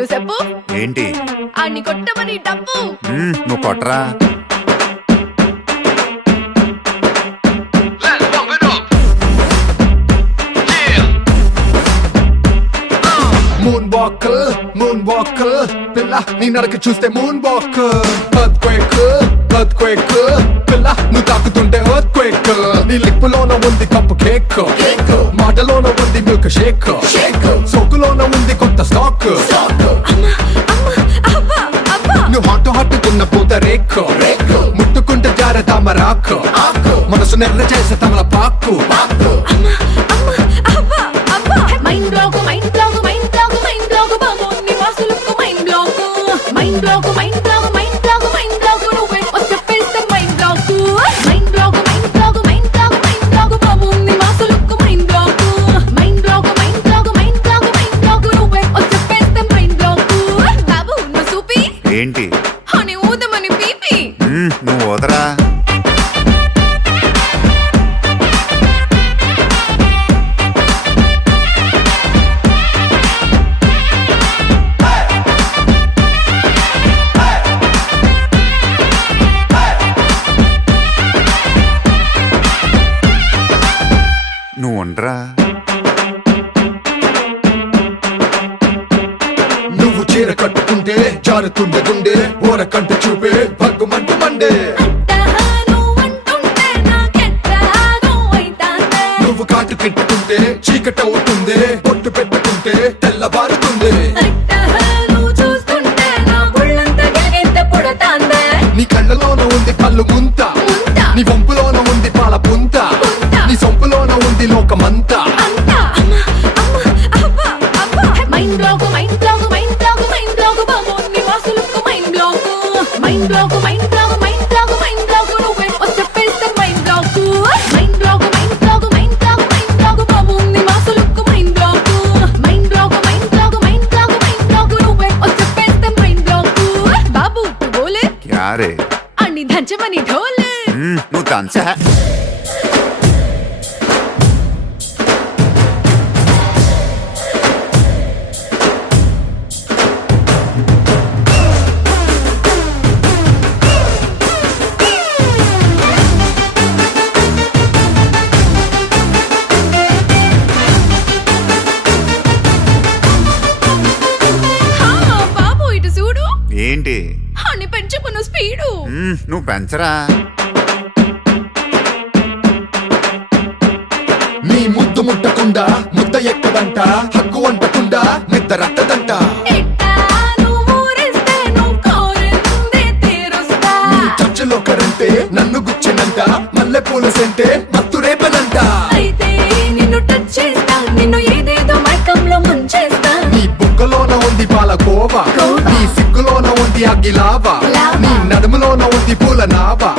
నువ్వు చెప్పు ఏంటి? ఆడిని కొట్టమని డబ్బు. నువ్వు కొట్టరా. మూన్ వాకర్ పిల్ల నీ నడక చూస్తే మూన్ వాకర్. ఎర్త్క్వేక్ పిల్ల నువ్వు తాకుతుంటే ఎర్త్క్వేక్. నీ లిప్పులోన ఉంది కప్పు కేక్, మాటలోన ఉంది మిల్క్ షేక్, సోకులోన ఉంది కొత్త స్టాక్. నువ్వు హాట్ తిన్న పూత రేక్, ముట్టుకుంటే జార తామరాకు, మనసు నెర్ర చేసే తమల పాకు. Mind block mind block mind block mind block బాబు నీ వాసులకు mind block. Mind block mind block mind block mind block నువ్వే వచ్చేస్తే mind block. Mind block mind block mind block mind block బాబు నీ వాసులకు mind block. Mind block mind block mind block mind block నువ్వే వచ్చేస్తే మైండ్ బ్లాక్. బాబు నువ్వు సూపి ఏంటి? అని ఊదమని పీపి. నువ్వు వదరా. నువ్వు ఉండరా. నువ్వు చీర కట్టుకుంటే జారుతుండే గుండె, ఓర కంట చూపే భగ్గుమంటు మండే. నువ్వు కాటు కెట్టుకుంటే చీకటవుతుంది, బొట్టు పెట్టుకుంటే తెల్లబారుతుంది. నీ కళ్ళలోన ఉంది పళ్ళు ముంత, నీ వంపులోన ఉంది పాల పుంత, నీ సొంపులోన ఉంది లోకమంతా. Mind block mind block mind block mind block బాబు నీ వాసులకు mind block. Mind block mind block mind block mind block నువ్వే వచ్చేస్తే mind block. Mind block mind block mind block mind block బాబు నీ వాసులకు mind block. Mind block mind block mind block mind block నువ్వే వచ్చేస్తే మైండ్ బ్లాక్. బాబు బోలే క్యా రే? అన్ని దంచమని ఢోలే. నువ్వు తంచా. బాబు ఇటు చూడు. ఏంటి? అని పెంచుకున్న స్పీడు. నువ్వు పెంచరా. నీ ముద్దు ముట్టకుండా ముద్ద ఎక్కదంట, హక్కు అంటకుండా నిద్ర రట్టదంట. నీ చర్చలో కరంటే నన్ను గుచ్చినంత, మల్లె పూల సెంటే మత్తు రేపనంట. నీ బుగ్గలోన ఉంది పాల కోవా, నీ సిగ్గులోన ఉంది అగ్గిలావా, నీ నడుములోన ఉంది పూల నావా.